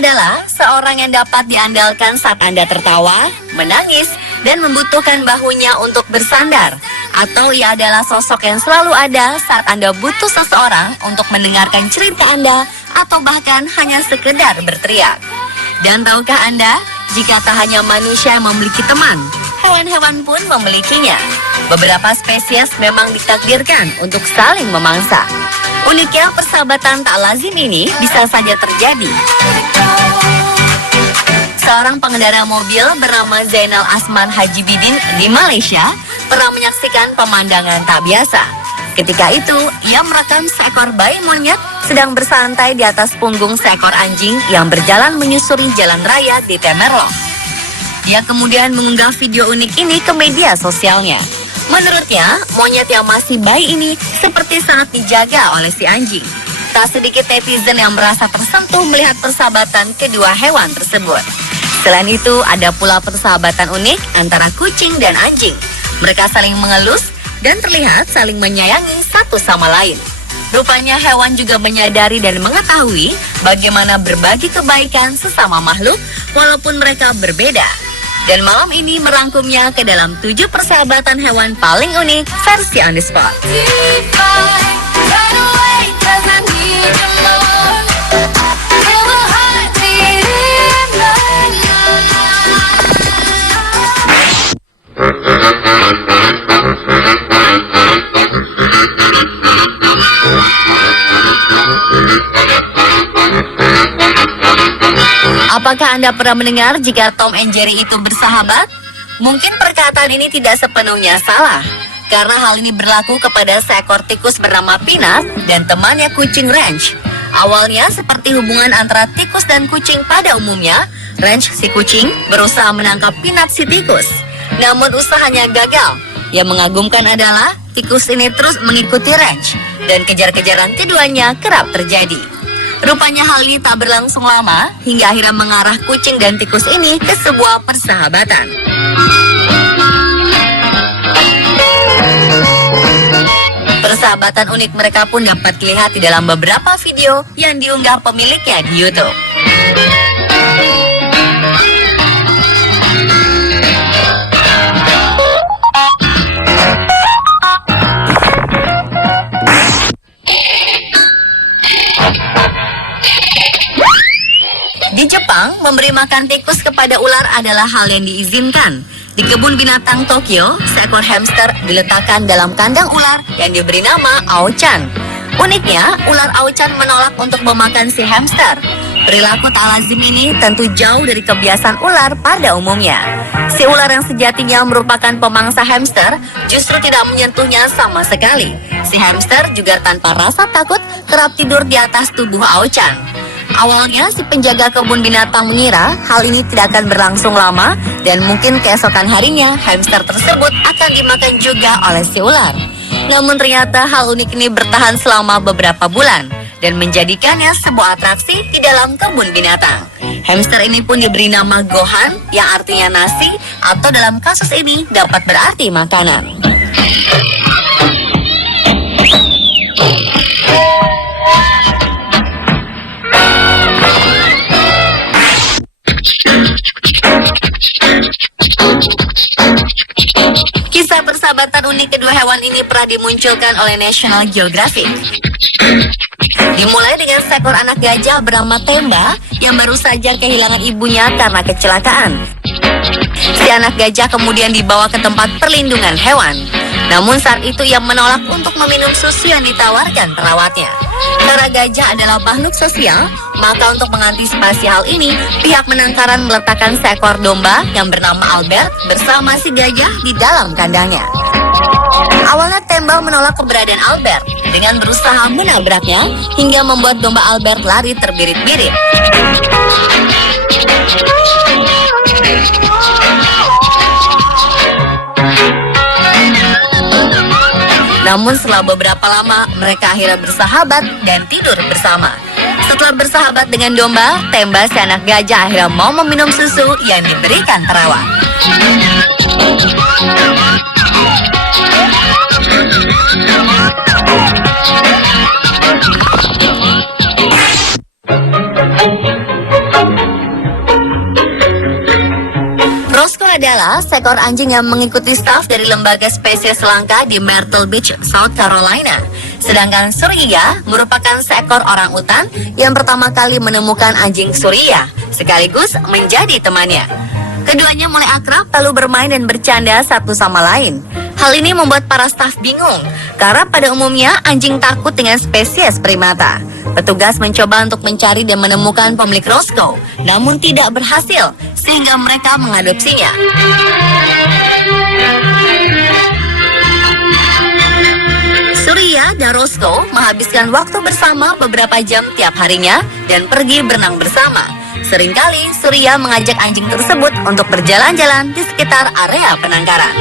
adalah seorang yang dapat diandalkan saat Anda tertawa, menangis, dan membutuhkan bahunya untuk bersandar. Atau ia adalah sosok yang selalu ada saat Anda butuh seseorang untuk mendengarkan cerita Anda atau bahkan hanya sekedar berteriak. Dan tahukah Anda, jika tak hanya manusia yang memiliki teman, hewan-hewan pun memilikinya. Beberapa spesies memang ditakdirkan untuk saling memangsa. Uniknya, persahabatan tak lazim ini bisa saja terjadi. Seorang pengendara mobil bernama Zainal Asman Haji Bidin di Malaysia pernah menyaksikan pemandangan tak biasa. Ketika itu, ia merekam seekor bayi monyet sedang bersantai di atas punggung seekor anjing yang berjalan menyusuri jalan raya di Temerloh. Dia kemudian mengunggah video unik ini ke media sosialnya. Menurutnya, monyet yang masih bayi ini seperti sangat dijaga oleh si anjing. Tak sedikit netizen yang merasa tersentuh melihat persahabatan kedua hewan tersebut. Selain itu, ada pula persahabatan unik antara kucing dan anjing. Mereka saling mengelus dan terlihat saling menyayangi satu sama lain. Rupanya hewan juga menyadari dan mengetahui bagaimana berbagi kebaikan sesama makhluk walaupun mereka berbeda. Dan malam ini merangkumnya ke dalam 7 persahabatan hewan paling unik versi On The Spot. Apakah Anda pernah mendengar jika Tom and Jerry itu bersahabat? Mungkin perkataan ini tidak sepenuhnya salah, karena hal ini berlaku kepada seekor tikus bernama Peanut dan temannya kucing Ranch. Awalnya seperti hubungan antara tikus dan kucing pada umumnya, Ranch si kucing berusaha menangkap Peanut si tikus. Namun usahanya gagal. Yang mengagumkan adalah tikus ini terus mengikuti Ranch, dan kejar-kejaran keduanya kerap terjadi. Rupanya hal ini tak berlangsung lama hingga akhirnya mengarah kucing dan tikus ini ke sebuah persahabatan. Persahabatan unik mereka pun dapat dilihat di dalam beberapa video yang diunggah pemiliknya di YouTube. Di Jepang, memberi makan tikus kepada ular adalah hal yang diizinkan. Di kebun binatang Tokyo, seekor hamster diletakkan dalam kandang ular yang diberi nama Ao-chan. Uniknya, ular Ao-chan menolak untuk memakan si hamster. Perilaku tak lazim ini tentu jauh dari kebiasaan ular pada umumnya. Si ular yang sejatinya merupakan pemangsa hamster justru tidak menyentuhnya sama sekali. Si hamster juga tanpa rasa takut kerap tidur di atas tubuh Ao-chan. Awalnya si penjaga kebun binatang mengira hal ini tidak akan berlangsung lama dan mungkin keesokan harinya hamster tersebut akan dimakan juga oleh si ular. Namun ternyata hal unik ini bertahan selama beberapa bulan dan menjadikannya sebuah atraksi di dalam kebun binatang. Hamster ini pun diberi nama Gohan yang artinya nasi atau dalam kasus ini dapat berarti makanan. Kisah persahabatan unik kedua hewan ini pernah dimunculkan oleh National Geographic. Dimulai dengan seekor anak gajah bernama Temba yang baru saja kehilangan ibunya karena kecelakaan. Si anak gajah kemudian dibawa ke tempat perlindungan hewan. Namun saat itu ia menolak untuk meminum susu yang ditawarkan perawatnya. Karena gajah adalah makhluk sosial, maka untuk mengantisipasi hal ini, pihak penangkaran meletakkan seekor domba yang bernama Albert bersama si gajah di dalam kandangnya. Awalnya Temba menolak keberadaan Albert dengan berusaha menabraknya hingga membuat domba Albert lari terbirit-birit. Namun setelah beberapa lama, mereka akhirnya bersahabat dan tidur bersama. Setelah bersahabat dengan domba, Temba si anak gajah akhirnya mau meminum susu yang diberikan perawat. seekor anjing yang mengikuti staf dari lembaga spesies langka di Myrtle Beach, South Carolina. Sedangkan Surya merupakan seekor orang utan yang pertama kali menemukan anjing Surya, sekaligus menjadi temannya. Keduanya mulai akrab lalu bermain dan bercanda satu sama lain. Hal ini membuat para staf bingung, karena pada umumnya anjing takut dengan spesies primata. Petugas mencoba untuk mencari dan menemukan pemilik Roscoe, namun tidak berhasil, sehingga mereka mengadopsinya. Surya dan Roscoe menghabiskan waktu bersama beberapa jam tiap harinya dan pergi berenang bersama. Seringkali Surya mengajak anjing tersebut untuk berjalan-jalan di sekitar area penangkaran.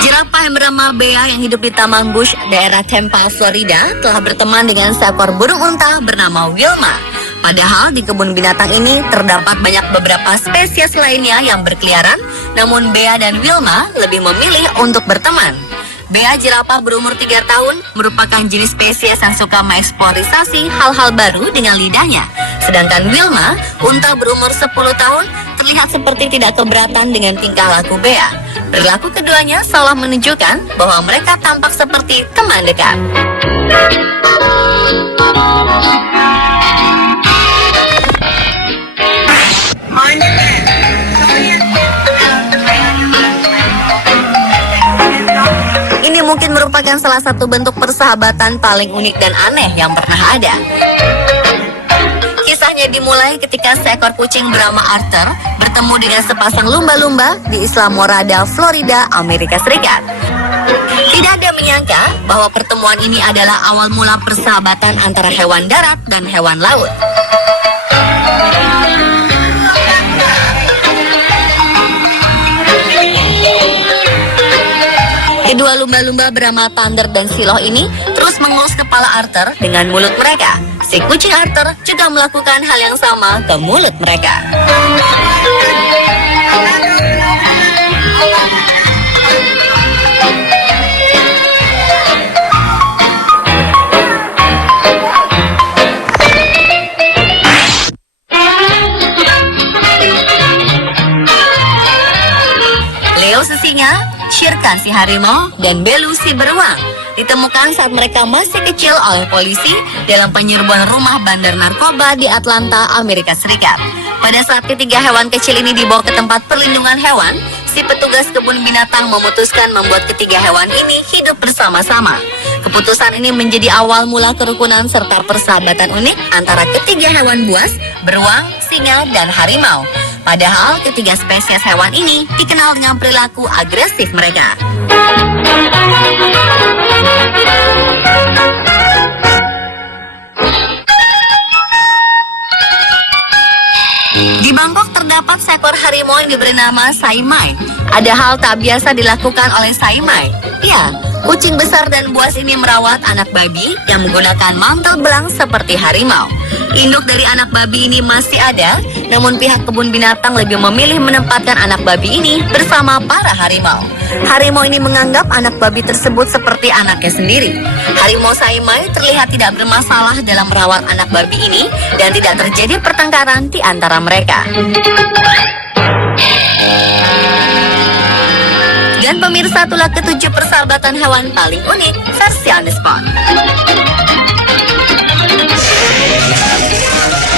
Jerapah yang bernama Bea yang hidup di Taman Bush, daerah Tampa, Florida, telah berteman dengan seekor burung unta bernama Wilma. Padahal di kebun binatang ini terdapat banyak beberapa spesies lainnya yang berkeliaran, namun Bea dan Wilma lebih memilih untuk berteman. Bea jerapah berumur 3 tahun merupakan jenis spesies yang suka mengeksplorasi hal-hal baru dengan lidahnya. Sedangkan Wilma, unta berumur 10 tahun, terlihat seperti tidak keberatan dengan tingkah laku Bea. Perilaku keduanya seolah menunjukkan bahwa mereka tampak seperti teman dekat. Ini mungkin merupakan salah satu bentuk persahabatan paling unik dan aneh yang pernah ada. Kisahnya dimulai ketika seekor kucing bernama Arthur bertemu dengan sepasang lumba-lumba di Islamorada, Florida, Amerika Serikat. Tidak ada menyangka bahwa pertemuan ini adalah awal mula persahabatan antara hewan darat dan hewan laut. Kedua lumba-lumba bernama Thunder dan Shiloh ini terus mengelus kepala Arthur dengan mulut mereka. Si kucing Arthur juga melakukan hal yang sama ke mulut mereka. Leo si singa, Sherkan si harimau, dan Belu si beruang ditemukan saat mereka masih kecil oleh polisi dalam penyerbuan rumah bandar narkoba di Atlanta, Amerika Serikat. Pada saat ketiga hewan kecil ini dibawa ke tempat perlindungan hewan, si petugas kebun binatang memutuskan membuat ketiga hewan ini hidup bersama-sama. Keputusan ini menjadi awal mula kerukunan serta persahabatan unik antara ketiga hewan buas, beruang, singa, dan harimau. Padahal ketiga spesies hewan ini dikenal dengan perilaku agresif mereka. Di Bangkok terdapat seekor harimau yang diberi nama Saimai. Ada hal tak biasa dilakukan oleh Saimai. Ya, kucing besar dan buas ini merawat anak babi yang menggunakan mantel belang seperti harimau. Induk dari anak babi ini masih ada, namun pihak kebun binatang lebih memilih menempatkan anak babi ini bersama para harimau. Harimau ini menganggap anak babi tersebut seperti anaknya sendiri. Harimau Saimai terlihat tidak bermasalah dalam merawat anak babi ini dan tidak terjadi pertengkaran di antara mereka. Dan pemirsa, itulah ketujuh persahabatan hewan paling unik versi Anda